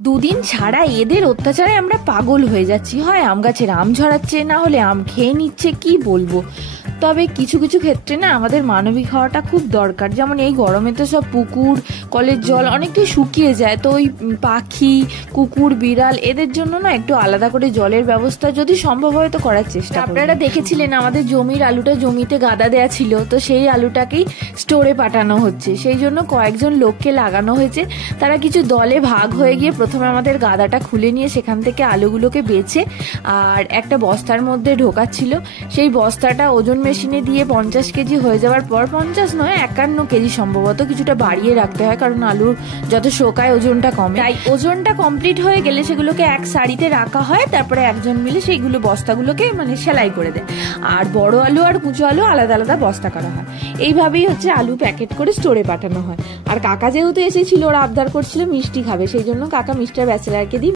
দুদিন ছাড়া এদের অত্যাচারে আমরা পাগল হয়ে যাচ্ছি। হয় আম গাছের আম ঝরাচ্ছে, না হলে আম খেয়ে নিচ্ছে, কি বলবো। তবে কিছু কিছু ক্ষেত্রে না আমাদের মানবিক হওয়াটা খুব দরকার। যেমন এই গরমে তো সব পুকুর কলের জল অনেকটাই শুকিয়ে যায়, তো ওই পাখি কুকুর বিড়াল এদের জন্য না একটু আলাদা করে জলের ব্যবস্থা যদি সম্ভব হয় তো করার চেষ্টা। আপনারা দেখেছিলেন আমাদের জমির আলুটা জমিতে গাদা দেয়া ছিল, তো সেই আলুটাকেই স্টোরে পাঠানো হচ্ছে। সেই জন্য কয়েকজন লোককে লাগানো হয়েছে, তারা কিছু দলে ভাগ হয়ে গিয়ে প্রথমে আমাদের গাদাটা খুলে নিয়ে সেখান থেকে আলুগুলোকে বেছে আর একটা বস্তার মধ্যে ঢোকাচ্ছিল। সেই বস্তাটা ওজন মেশিনে দিয়ে 50 কেজি হয়ে যাওয়ার পর, 50 নয় 51 কেজি সম্ভবত, কিছুটা বাড়িয়ে রাখতে হয় কারণ আলুর যত শোকায় ওজনটা কমে। তাই ওজনটা কমপ্লিট হয়ে গেলে সেগুলোকে এক সারিতে রাখা হয়, তারপরে একজন মিলে সেইগুলো বস্তাগুলোকে সেলাই করে দেয়। আর বড় আলু আর কুচো আলু আলাদা আলাদা বস্তা করা হয়। এইভাবেই আলু প্যাকেট করে স্টোরে পাঠানো হয়। আর কাকা যেহেতু এসেছিল, ওরা আবদার করছিল মিষ্টি খাবে, সেই জন্য কাকা মিস্টার ব্যাচেলারকে দিয়ে